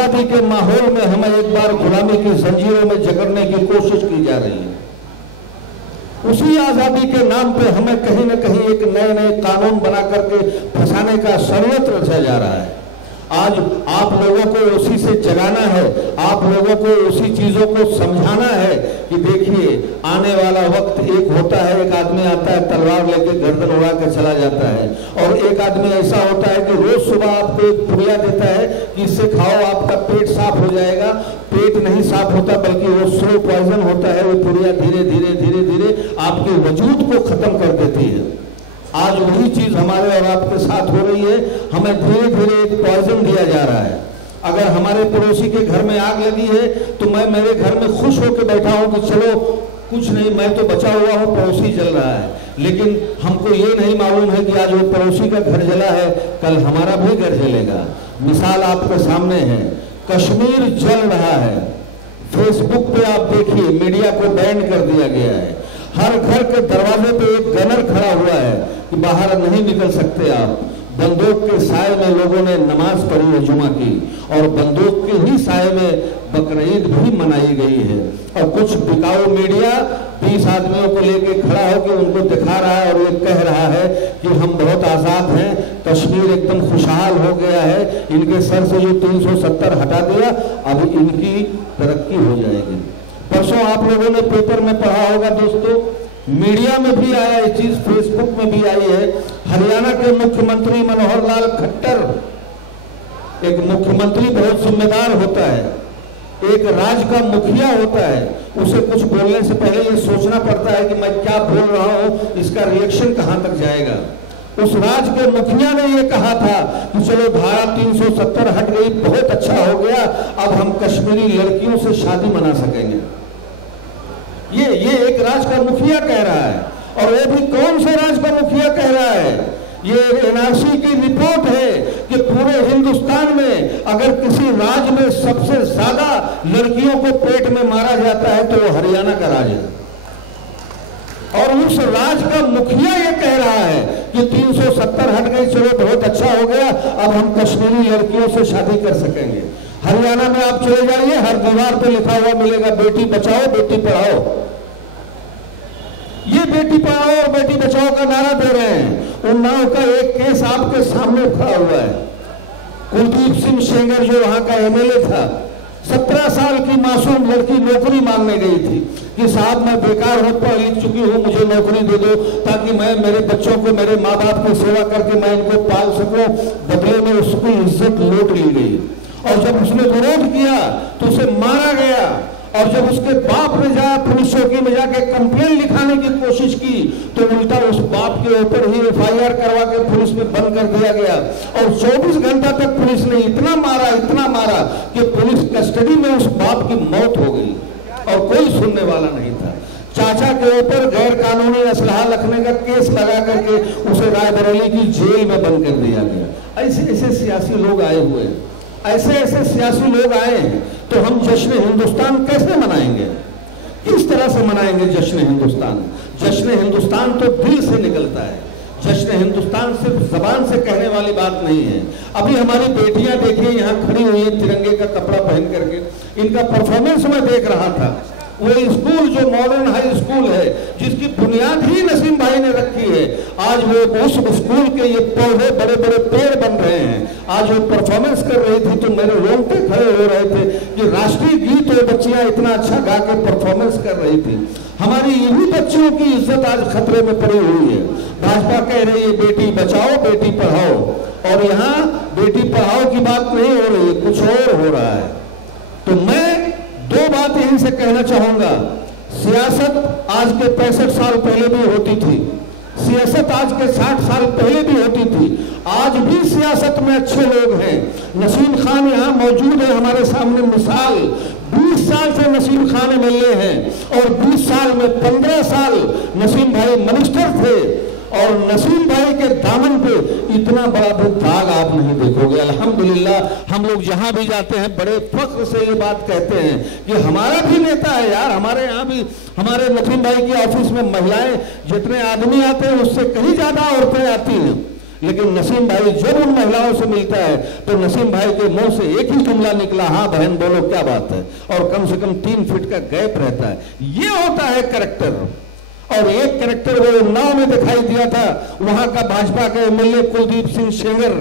आजादी के माहौल में हमें एक बार गुलामी की जंजीरों में जकड़ने की कोशिश की जा रही है। उसी आजादी के नाम पे हमें कहीं न कहीं एक नए नए कानून बना करके फंसाने का षड्यंत्र रचा जा रहा है। आज आप लोगों को उसी से जगाना है, आप लोगों को उसी चीजों को समझाना है कि देखिए आने वाला वक्त एक होता है, एक आदमी आता है तलवार लेके गर्दन उड़ा के चला जाता है, और एक आदमी ऐसा होता है कि रोज सुबह आपको एक पुड़िया देता है कि इससे खाओ आपका पेट साफ हो जाएगा। पेट नहीं साफ होता बल्कि वो स्लो पॉइजन होता है। वो पुड़िया धीरे धीरे धीरे धीरे आपके वजूद को खत्म कर देती है। आज वही चीज हमारे और आपके साथ हो रही है। हमें धीरे धीरे एक पॉइजन दिया जा रहा है। अगर हमारे पड़ोसी के घर में आग लगी है तो मैं मेरे घर में खुश होकर बैठा हूं कि चलो कुछ नहीं, मैं तो बचा हुआ हूं, पड़ोसी जल रहा है। लेकिन हमको ये नहीं मालूम है कि आज वो पड़ोसी का घर जला है, कल हमारा भी घर जलेगा। मिसाल आपके सामने है, कश्मीर जल रहा है। फेसबुक पे आप देखिए मीडिया को बैन कर दिया गया है। हर घर के दरवाजे पे एक गनर खड़ा हुआ है कि बाहर नहीं निकल सकते आप। बंदूक के साए में लोगों ने नमाज पढ़ी है जुमा की, और बंदूक के ही साए में बकरीद भी मनाई गई है। और कुछ बिकाऊ मीडिया 20 आदमियों को लेके खड़ा होकर उनको दिखा रहा है और ये कह रहा है कि हम बहुत आजाद हैं, कश्मीर एकदम खुशहाल हो गया है, इनके सर से जो 370 हटा दिया अब इनकी तरक्की हो जाएगी। परसों आप लोगों ने पेपर में पढ़ा होगा दोस्तों, मीडिया में भी आया ये चीज, फेसबुक में भी आई है। हरियाणा के मुख्यमंत्री मनोहर लाल खट्टर, एक मुख्यमंत्री बहुत जिम्मेदार होता है, एक राज्य का मुखिया होता है, उसे कुछ बोलने से पहले ये सोचना पड़ता है कि मैं क्या बोल रहा हूं, इसका रिएक्शन कहां तक जाएगा। उस राज्य के मुखिया ने ये कहा था कि चलो धारा 370 हट गई, बहुत अच्छा हो गया, अब हम कश्मीरी लड़कियों से शादी मना सकेंगे। ये एक राज्य का मुखिया कह रहा है, और वो भी कौन से राज्य का मुखिया कह रहा है। ये एनआरसी की रिपोर्ट है कि पूरे हिंदुस्तान में अगर किसी राज्य में सबसे ज्यादा लड़कियों को पेट में मारा जाता है तो वो हरियाणा का राज्य है। और उस राज्य का मुखिया ये कह रहा है कि 370 हट गई, चलो बहुत अच्छा हो गया, अब हम कश्मीरी लड़कियों से शादी कर सकेंगे। हरियाणा में आप चले जाइए, हर दीवार पे लिखा हुआ मिलेगा बेटी बचाओ बेटी पढ़ाओ। ये बेटी पढ़ाओ और बेटी बचाओ का नारा दे रहे हैं। उन्नाव का एक केस आपके सामने खड़ा हुआ है। कुलदीप सिंह सेंगर जो वहां का एमएलए था, 17 साल की मासूम लड़की नौकरी मांगने गई थी कि साहब मैं बेकार हूं, पढ़ लिख चुकी हूं, मुझे नौकरी दे दो ताकि मैं मेरे बच्चों को, मेरे माँ बाप की सेवा करके मैं इनको पाल सकूं। बदले में उसकी इज्जत लूट ली गई, और जब उसने विरोध किया तो उसे मारा गया। और जब उसके बाप ने जाया पुलिस चौकी में जाके कंप्लेन लिखाने की कोशिश की तो उल्टा उस बाप के ऊपर ही एफआईआर करवा के पुलिस में बंद कर दिया गया। और 24 घंटा तक पुलिस ने इतना मारा कि पुलिस कस्टडी में उस बाप की मौत हो गई और कोई सुनने वाला नहीं था। चाचा के ऊपर गैर कानूनी असलहा रखने का केस लगा करके उसे रायबरेली की जेल में बंद कर दिया गया। ऐसे ऐसे सियासी लोग आए हुए हैं, ऐसे ऐसे सियासी लोग आए हैं। तो हम जश्न हिंदुस्तान कैसे मनाएंगे, किस तरह से मनाएंगे जश्न हिंदुस्तान? जश्न हिंदुस्तान तो दिल से निकलता है। जश्न हिंदुस्तान सिर्फ जबान से कहने वाली बात नहीं है। अभी हमारी बेटियां देखिए यहाँ खड़ी हुई है तिरंगे का कपड़ा पहन करके, इनका परफॉर्मेंस मैं देख रहा था। वो स्कूल जो मॉडर्न हाई स्कूल है जिसकी बुनियाद ही नसीम भाई ने रखी है, आज वो उस स्कूल के ये पौधे बड़े बड़े पेड़ बन रहे हैं। आज वो परफॉर्मेंस कर रही थी तो मेरे रोंगटे खड़े हो रहे थे कि राष्ट्रीय गीत वो बच्चियां इतना अच्छा गा के परफॉर्मेंस कर रही थी। हमारी इन्हीं बच्चियों की इज्जत आज खतरे में पड़ी हुई है। भाजपा कह रही है बेटी बचाओ बेटी पढ़ाओ, और यहाँ बेटी पढ़ाओ की बात नहीं हो रही है, कुछ और हो रहा है। तो मैं दो बात यहीं से कहना चाहूंगा। सियासत आज के 65 साल पहले भी होती थी, सियासत आज के 60 साल पहले भी होती थी, आज भी सियासत में अच्छे लोग हैं। नसीम खान यहाँ मौजूद है हमारे सामने मिसाल। 20 साल से नसीम खान मिले हैं, और 20 साल में 15 साल नसीम भाई मिनिस्टर थे, और नसीम भाई के दामन पे इतना बड़ा दाग आप नहीं देखोगे। अल्हम्दुलिल्लाह हम लोग जहां भी जाते हैं बड़े फख्र से ये बात कहते हैं कि हमारा भी नेता है यार। हमारे यहाँ भी हमारे नसीम भाई की ऑफिस में महिलाएं जितने आदमी आते हैं उससे कहीं ज्यादा औरतें आती हैं। लेकिन नसीम भाई जब उन महिलाओं से मिलता है तो नसीम भाई के मुंह से एक ही जुमला निकला, हाँ बहन बोलो क्या बात है, और कम से कम 3 फीट का गैप रहता है। ये होता है कैरेक्टर। और एक कैरेक्टर वो उन्नाव में दिखाई दिया था, वहां का भाजपा के एमएलए कुलदीप सिंह सेंगर,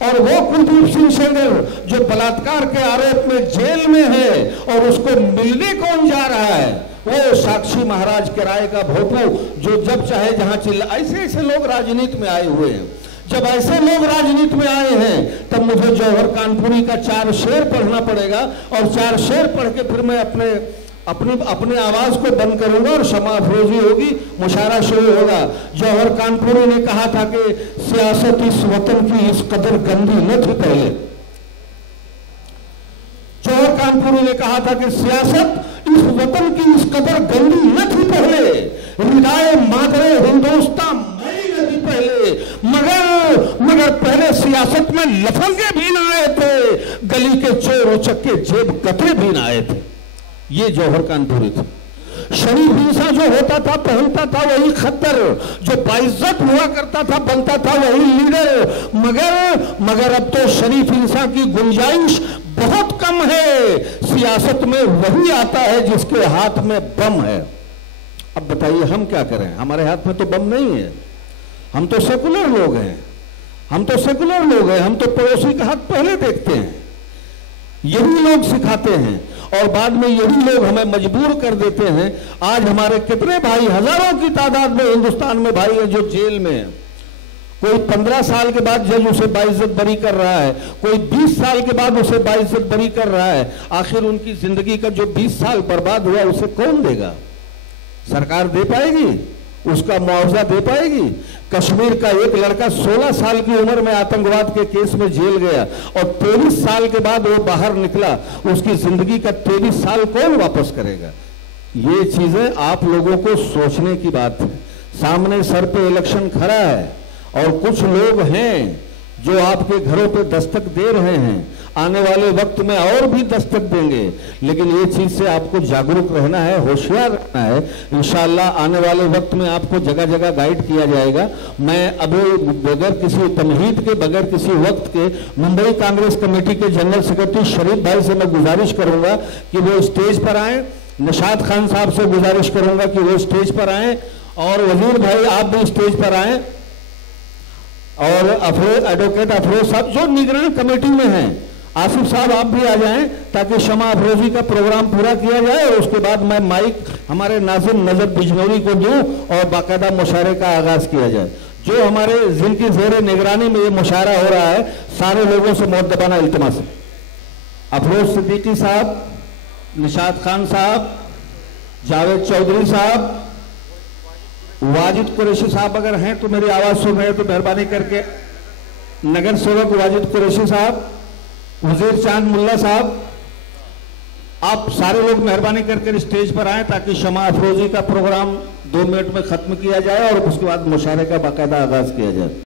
और वो कुलदीप सिंह सेंगर जो बलात्कार के आरोप में जेल में है और उसको मिलने कौन जा रहा है, वो साक्षी महाराज किराए का भोपू जो जब चाहे जहां चिल्ला। ऐसे ऐसे लोग राजनीति में आए हुए हैं। जब ऐसे लोग राजनीति में आए हैं तब मुझे जौहर कानपुरी का 4 शेर पढ़ना पड़ेगा, और 4 शेर पढ़ के फिर मैं अपने आवाज को बंद करूंगा और क्षमा अफरोजी होगी, मुशायरा शुरू होगा। जौहर कानपुरी ने कहा था कि सियासत इस वतन की इस कदर गंदी न थी पहले। जौहर कानपुरी ने कहा था कि सियासत इस वतन की इस कदर गंदी न थी पहले, रिदाए मादरे हिंदुस्तान मरी न थी पहले, मगर पहले सियासत में लफंगे भी ना आए थे, गली के चोर उचक्के जेब कतरे भी ना आए थे। ये जौहर कानपुरी थे। शरीफ इंसान जो होता था पहनता था वही खद्दर, जो बाइज्जत हुआ करता था बनता था वही लीडर। मगर अब तो शरीफ इंसान की गुंजाइश बहुत कम है, सियासत में वही आता है जिसके हाथ में बम है। अब बताइए हम क्या करें, हमारे हाथ में तो बम नहीं है, हम तो सेकुलर लोग हैं, हम तो पड़ोसी का हक पहले देखते हैं। यही लोग सिखाते हैं और बाद में यही लोग हमें मजबूर कर देते हैं। आज हमारे कितने भाई, हजारों की तादाद में हिंदुस्तान में भाई है जो जेल में है। कोई 15 साल के बाद जज उसे बाइज्जत बरी कर रहा है, कोई 20 साल के बाद उसे बाइज्जत बरी कर रहा है। आखिर उनकी जिंदगी का जो 20 साल बर्बाद हुआ उसे कौन देगा? सरकार दे पाएगी? उसका मुआवजा दे पाएगी? कश्मीर का एक लड़का 16 साल की उम्र में आतंकवाद के केस में जेल गया और 23 साल के बाद वो बाहर निकला, उसकी जिंदगी का 23 साल कौन वापस करेगा? ये चीजें आप लोगों को सोचने की बात है। सामने सर पे इलेक्शन खड़ा है और कुछ लोग हैं जो आपके घरों पे दस्तक दे रहे हैं, आने वाले वक्त में और भी दस्तक देंगे। लेकिन ये चीज से आपको जागरूक रहना है, होशियार रहना है। इंशाअल्लाह आने वाले वक्त में आपको जगह जगह गाइड किया जाएगा। मैं अभी बगैर किसी तमहीद के, बगैर किसी वक्त के, मुंबई कांग्रेस कमेटी के जनरल सेक्रेटरी शरीफ भाई से मैं गुजारिश करूंगा कि वो स्टेज पर आए। निशात खान साहब से गुजारिश करूंगा कि वो स्टेज पर आए, और वजीर भाई आप भी स्टेज पर आए, और एडवोकेट अफरोज साहब जो निगरान कमेटी में हैं, आसिफ साहब आप भी आ जाएं ताकि क्षमा अफरोजी का प्रोग्राम पूरा किया जाए। और उसके बाद मैं माइक हमारे नाज़िम नजर बिजनौरी को दूं और बाकायदा मुशायरे का आगाज किया जाए। जो हमारे जिनकी ज़ेरे निगरानी में ये मुशायरा हो रहा है, सारे लोगों से मुअद्दबाना इल्तिमास है। अफरोज सिद्दीकी साहब, निशात खान साहब, जावेद चौधरी साहब, वाजिद कुरैशी साहब अगर हैं तो मेरी आवाज सुन रहे हैं तो मेहरबानी करके, नगर सेवक वाजिद कुरैशी साहब, वजीर चांद मुल्ला साहब, आप सारे लोग मेहरबानी करके स्टेज पर आएं ताकि क्षमा अफरोजी का प्रोग्राम 2 मिनट में खत्म किया जाए और उसके बाद मुशायरे का बाकायदा आगाज किया जाए।